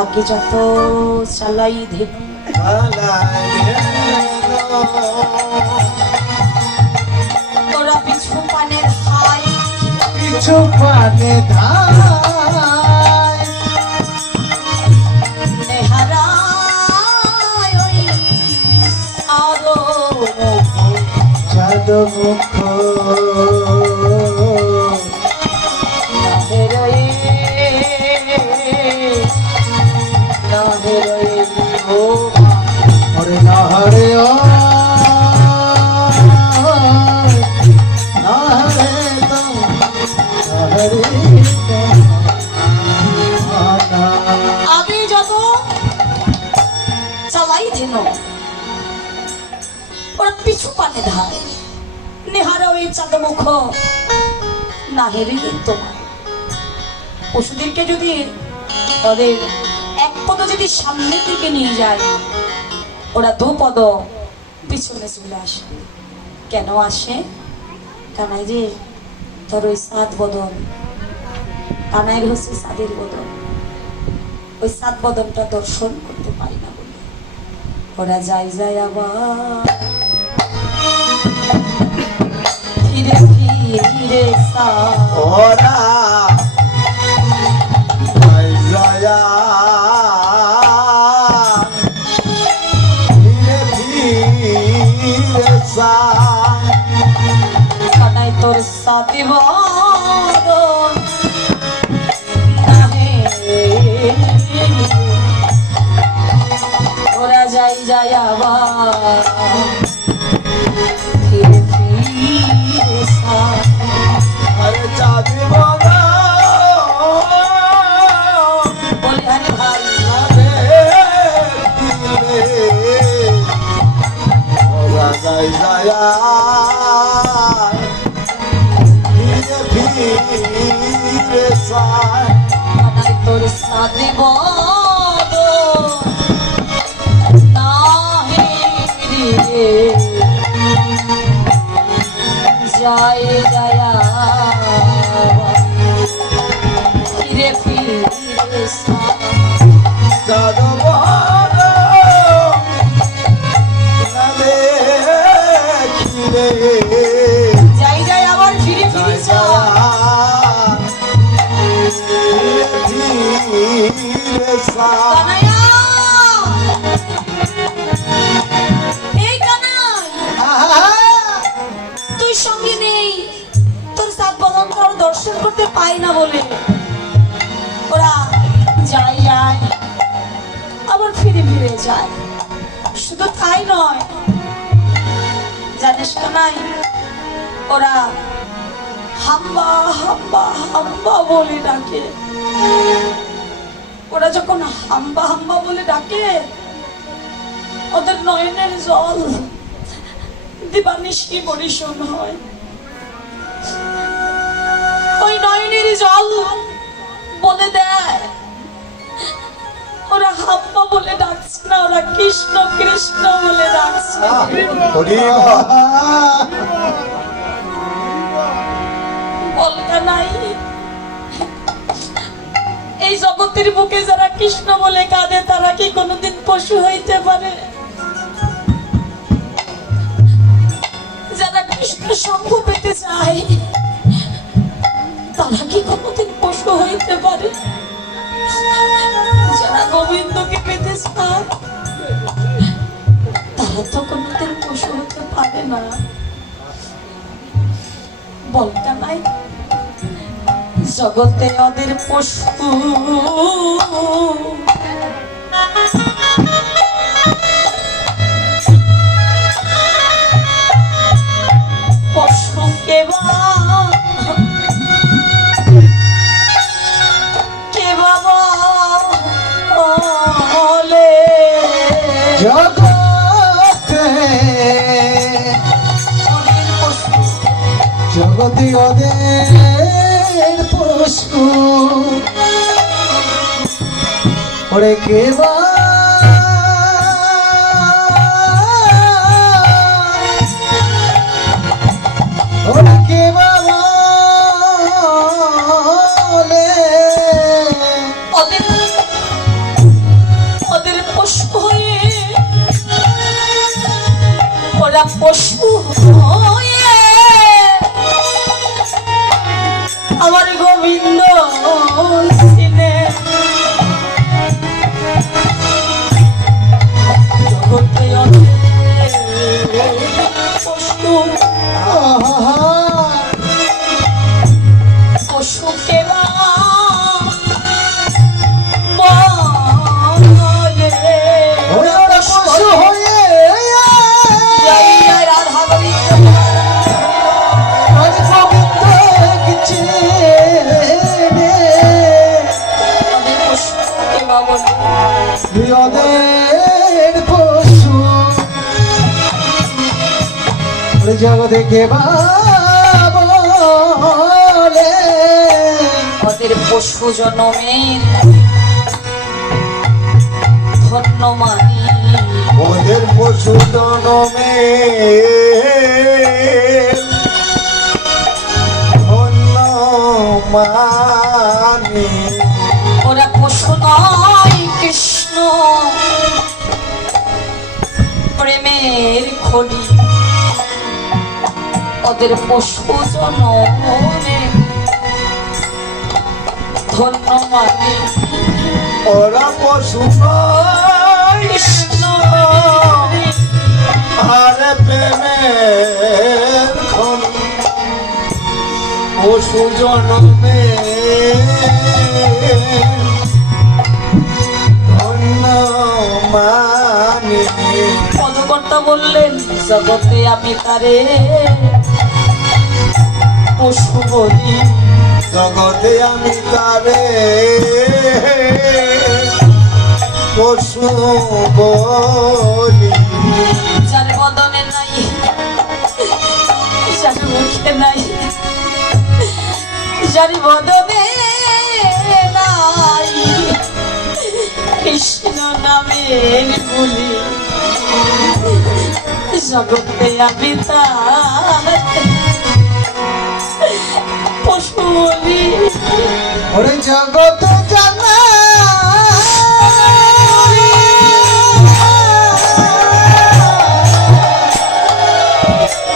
আগে যত চালাই ধেনু তোরা পিছু পানের হাই পিছু পানে ধাই নেহারায় ওই সাদো মুখ ওরে নাহরে ও নাহরে তো নাহরে আগে যত চালাই ধেন ওরা পিছু পানে ধায় নেহারা ওই চাঁদ মুখ না হেরে তোমার পশুদেরকে যদি তাদের এক পদ যদি সামনের দিকে নিয়ে যায় ওরা দু পদ পিছনে চলে আসে কেন আসে কানাই যে তোর ওই সাত বদন কানাইয়ের হচ্ছে সাদের বদন ওই সাত বদনটা দর্শন করতে পারি না বলে ওরা যায় আবার ফিরে ফিরে ওরা জয়া কানাই তোর সাথে বদন ওরা যায় আবার ফিরে ফিরে আরে চাঁদি বলা বলি আরে ভাই যায় যায় ফিরে ফিরে কানাই তোর সাথে বদন যায় ফিরে ফিরে চাঁদ যায় আবার ফিরে ফিরে কানাইয়া এই কানাই তুই সঙ্গে নেই তোর সাত বদন তোর দর্শন করতে পাই না বলে ওরা যায় আবার ফিরে ফিরে যায় শুধু তাই নয় জানিস কানাই ওরা হাম্বা হাম্বা হাম্বা বলে ডাকে ওরা যখন হাম্বা হাম্বা বলে ডাকে ওদের নয়নের জল দিবানিশি বরিশন হয় ওই নয়নের জল বলে দেয় ওরা হাম্বা বলে ডাকছে না ওরা কৃষ্ণ কৃষ্ণ বলে ডাকছে বলকা নাই এই জগতের বুকে যারা কৃষ্ণ বলে কাঁদে তারা কি কোনোদিন পশু হইতে পারে যারা কৃষ্ণ সঙ্গ পেতে চায় তারা কি কোনোদিন পশু হইতে পারে যারা গোবিন্দকে পেতে চায় তারা তো কোনোদিন পশু হতে পারে না বলকা নাই জগতে ওদের পশু পশু কেবা বলে জগতে জগতে ওদের পশু ওরে কেবা ওরে কেবা পশু হয়ে আমার গোবিন্দ ছিলে জগতে পশু পশুকে পশু হয়ে রাধা আজ গোবিন্দ ওদের পশু জগতে কে বলে ওদের পশু জনমের ধন্য মানি ওদের পশু জনমে ধন্য মানি ওরা পশু নয় কৃষ্ণ প্রেমের খনি ওদের পশু জনমে ধন্য মানি ওরা পশু নয় কৃষ্ণ আর প্রেমের খনি পশু জনমে ধন্য মানি পদকর্তা বললেন জগতে আমি তারে পশু বলি জগতে আমি তারে পশু বলি যার বদনে নাই যার মুখে নাই যার বদনে নাই কৃষ্ণ নামের বলি জগতে আমি তার পশু বলি ওরে জগত জানা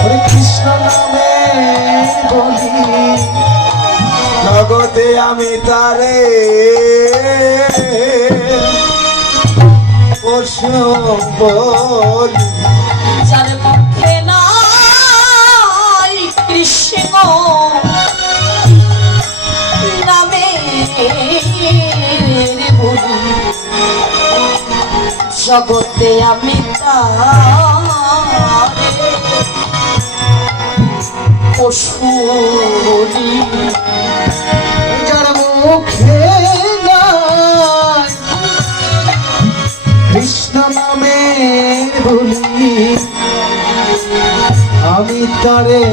ওরে কৃষ্ণ নামে বলি জগতে আমি তারে পশু বলি যার মুখে নাই কৃষ্ণ নামের বলি জগতে আমি তারে পশু বলি যার মুখে নাই কৃষ্ণ নামে বলি আমি তারে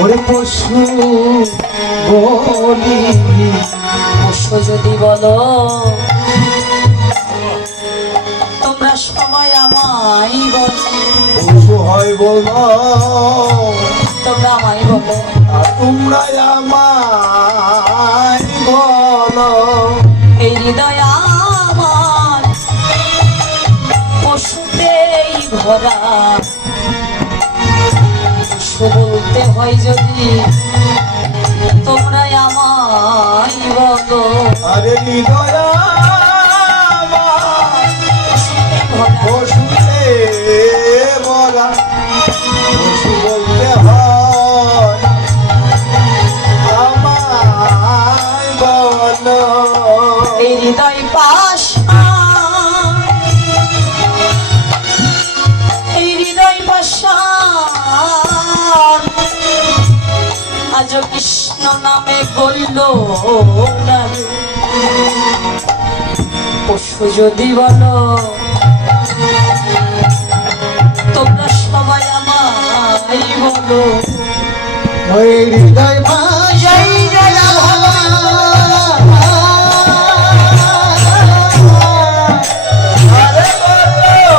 ওরে পশু বলি পশু যদি বলো তোমরা সবাই আমায় বলো পশু হয় বল তোমরা আমায় বলো তোমরা আমায় বল এই হৃদয় আমার পশুতেই ভরা পশু বলতে হয় যদি তোমরা আমায় বলো আরে হৃদয় আমার পশুতেই ভরা পশুতে বলা পশু বলতে হয় আমায় বল এই হৃদয় এই হৃদয় পাশান আজ কৃষ্ণ নামে বলল না রে। পশু যদি বলো তোমরা সবাই আমায় বলো ওই হৃদয় ভাষাই আরে বলো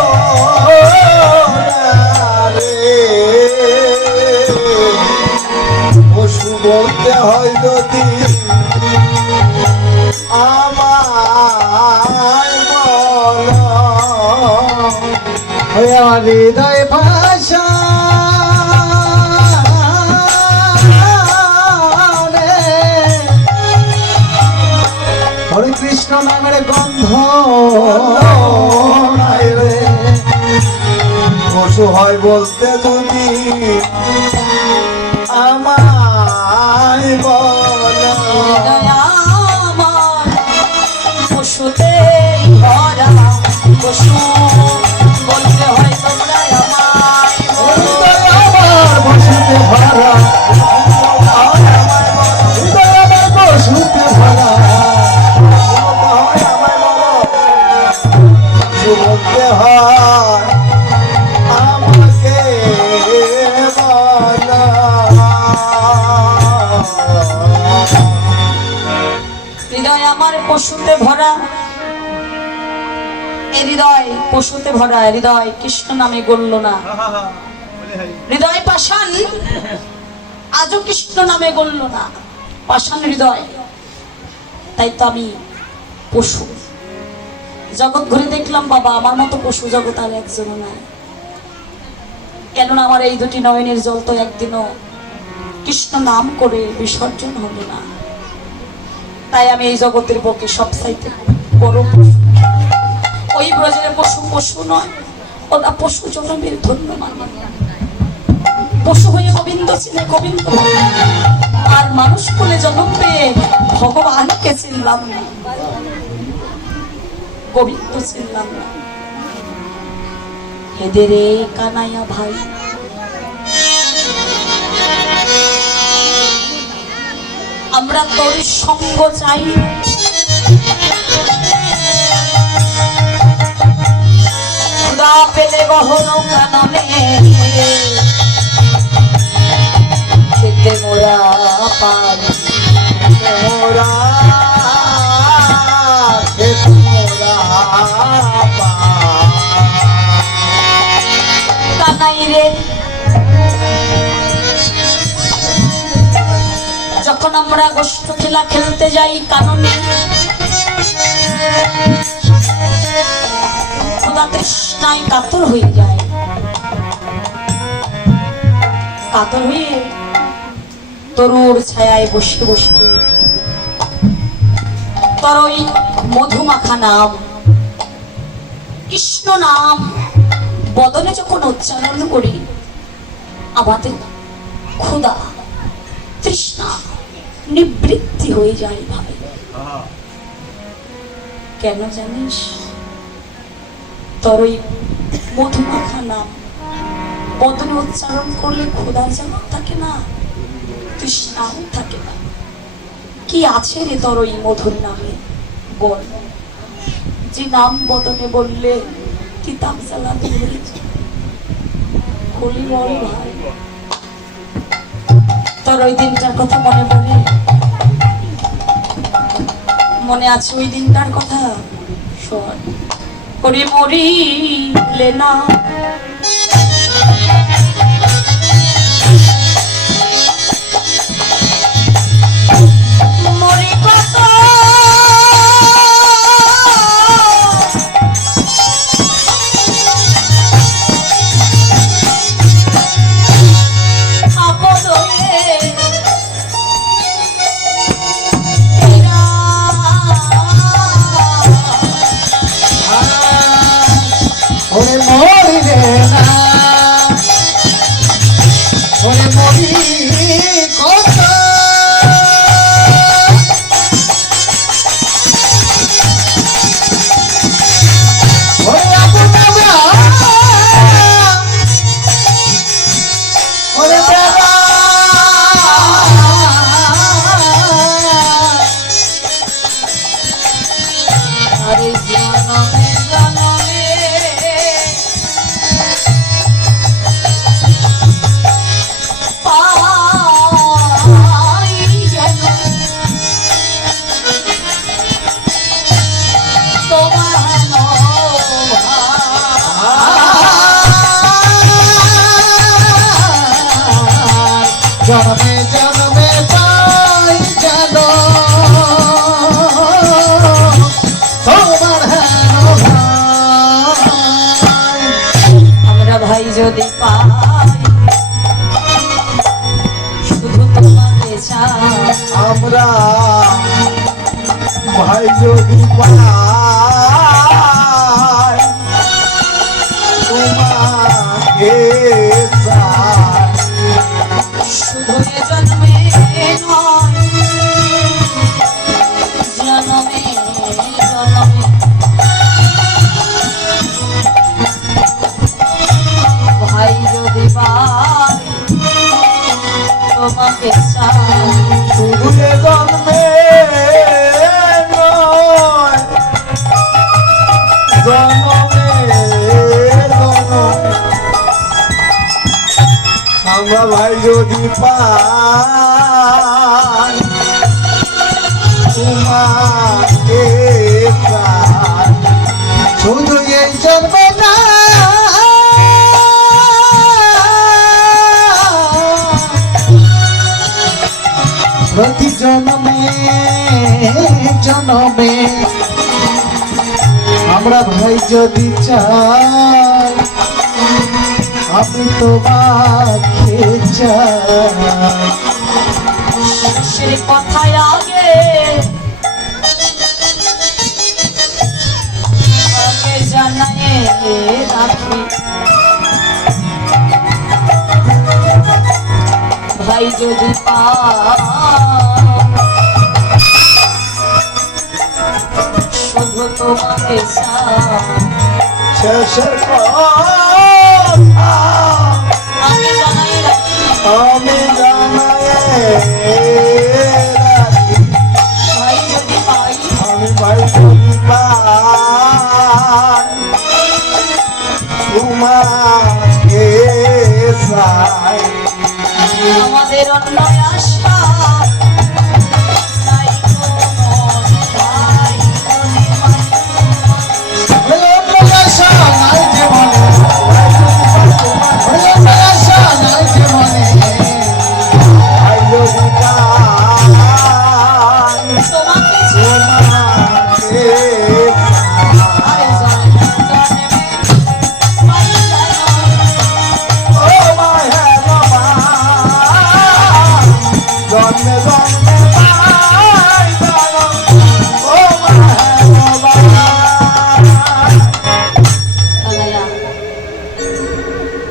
রে পশু বলতে হয় যদি আমায় বল আমার হৃদয় ভাষা হরে কৃষ্ণ নামের গন্ধ নাই রে পশু হয় বলতে যদি আমায় বলো আমার পশুতে ভরা পশু বলতে হয় তোমরা আমায় হৃদয় আমার বসুতে ভরা হৃদয় আমার বসুতে ভরা বলতে হয় আমাকে বলো হৃদয় আমার পশুতে ভরা এ হৃদয় পশুতে ভরা হৃদয় কৃষ্ণ নামে গড়ল না হৃদয় পাষাণ আজও কৃষ্ণ নামে গড়ল না পাষাণ হৃদয় তাই তো আমি পশু জগৎ ঘুরে দেখলাম বাবা আমার মতো পশু জগৎ আর একজনও নাই কেননা আমার এই দুটি নয়নের জল তো একদিনও কৃষ্ণ নাম করে বিসর্জন হলো না তাই আমি এই জগতের পক্ষে সব চাইতে বড় পশু ওই ব্রজের পশু পশু নয় ওরা পশু জনমের ধন্য মানে পশু হয়ে গোবিন্দ ছিলেন গোবিন্দ আর মানুষ কোলে জন্ম পেয়ে ভগবানকে চিনলাম না গোবিন্দ চিনলাম না হেদে রে কানাইয়া ভাই আমরা তোর সঙ্গ চাই খুদা পেলে বহন কাননে খেতে মোরা পারি মোরা কানাই রে যখন আমরা গোষ্ঠ খেলা খেলতে যাই কাননে খোদা তৃষ্ণায় কাতর হয়ে যায় কাতর হয়ে তরুর ছায়ায় বসে বসে তোর ওই মধুমাখা নাম কৃষ্ণ নাম বদনে যখন উচ্চারণ করি আমাদের ক্ষুধা তৃষ্ণা নিবৃত্তি হয়ে যায় ভাবে কেন জানিস তোর ওই মধুমাখা নাম বদনে উচ্চারণ করলে ক্ষুধা যেমন থাকে না তৃষ্ণাও থাকে না কি আছে রে তোর ওই মধুর নামে বল যে নাম বদনে বললে কিতাব জ্বালাতে খুলি বল ভাই তোর ওই দিনটার কথা মনে পড়ে মনে আছে ওই দিনটার কথা শোন করে মরিলে না মরি কত আপদ হয়ে ওরে মরিলে না ওরে মরি কত ওরে আপনা ওরে বাবা আরে জনমে জনমে পাই যেন তোমার জনমে জনমে পাই যেন তোমার হেন ভাই। যদি পাই শুধু তোমাকে চাই আমরা ভাই যদি পাই তোমাকে চাই। শুধু এ জন্মে নয় জন্মে জন্মে ভাই যদি পাই তোমাকে চাই শুধু এ জন্মে নয় জনমে জনমে আমরা ভাই যদি পাই তোমাকে চাই। শুধু এই জন্মে না প্রতি জন্মে জন্মে আমরা ভাই যদি চাই আমি তোমাকে চাই। সে কথায় আগে আগে জানায়ে রাখি ভাই যদি পাই শুধু তোমাকে চাই শেষের কথা আমি জানাই রাখি আমি জানাই রাখি ভাই যদি পাই আমি ভাই যদি পাই তোমাকে চাই। আমাদের অন্য আশা নাই কোনো নাই আশা নাই জীবনে আশা নাই জীবনে ভাই যদি পাই তোমাকে তোমাকে আরে জানে পাই যায় ও মায়া বাবা জন্মে জন্মে পাই জানো ও মায়া বাবা। কানাইয়া,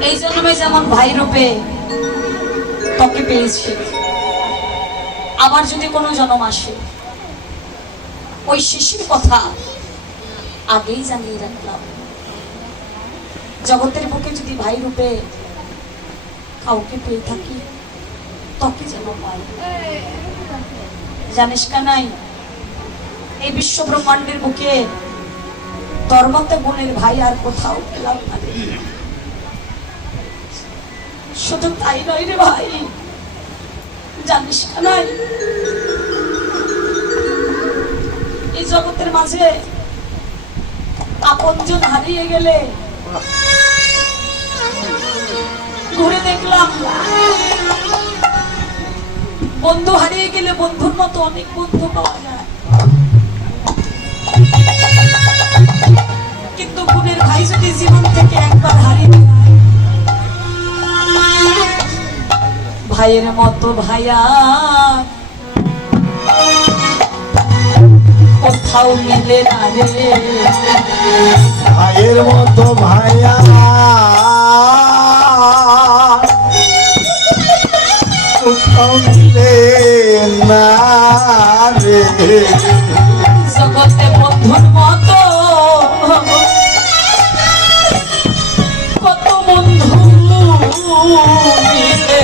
এই জন্মে যেমন ভাই রূপে তোকে পেয়েছি আবার যদি কোনো জন্ম আসে ওই শিশির কথা আগেই জানিয়ে রাখলাম জগতের বুকে যদি ভাই রূপে কাউকে পেয়ে থাকি তোকে যেন পাই জানিস কানাই এই বিশ্ব ব্রহ্মাণ্ডের বুকে তোর মতো বোনের ভাই আর কোথাও পেলাম না রে। শুধু তাই নয় রে ভাই জানিস কানাই এই জগতের মাঝে আপনজন হারিয়ে গেলে ঘুরে দেখলাম বন্ধু হারিয়ে গেলে বন্ধুর মতো অনেক বন্ধু পাওয়া যায় কিন্তু বোনের ভাই যদি জীবন থেকে একবার হারিয়ে যায় ভাইয়ের মতো ভাইয়া কোথাও মিলে না রে ভাইয়ের মতো ভাইয়া কোথাও মিলে না রে জগতে বন্ধুর মতো কত বন্ধু মিলে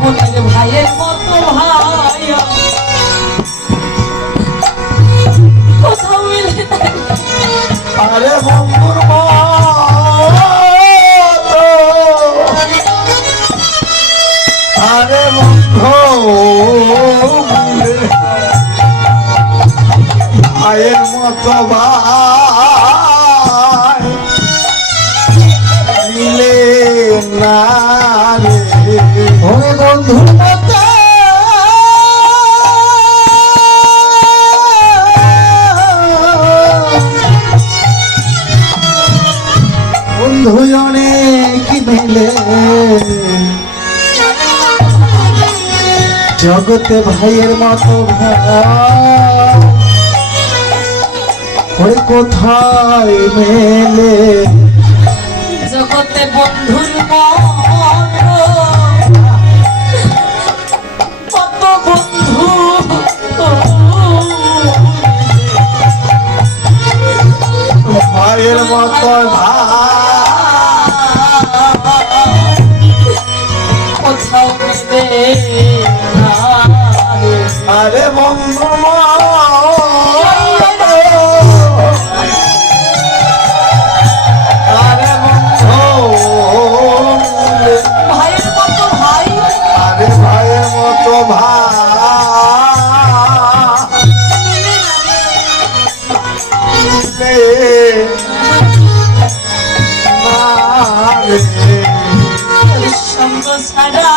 বোনের ভাইয়ের মতো ভাইয়া কোথাও মিলে না আরে বন্ধুর মতো আরে বন্ধু ভাইয়ের মতো ভাই মিলে না রে ওরে বন্ধুর মতো অনেক মেলে জগতে ভাইয়ের মতো ভাই ওরে কোথায় মেলে জগতে বন্ধুর মতো কত বন্ধু ভাইয়ের মতো কোথাও নেবে না রে। আরে বন্ধু আরে বন্ধু ভাইয়ের মতো ভাই আরে ভাইয়ের মতো সঙ্গ ছাড়া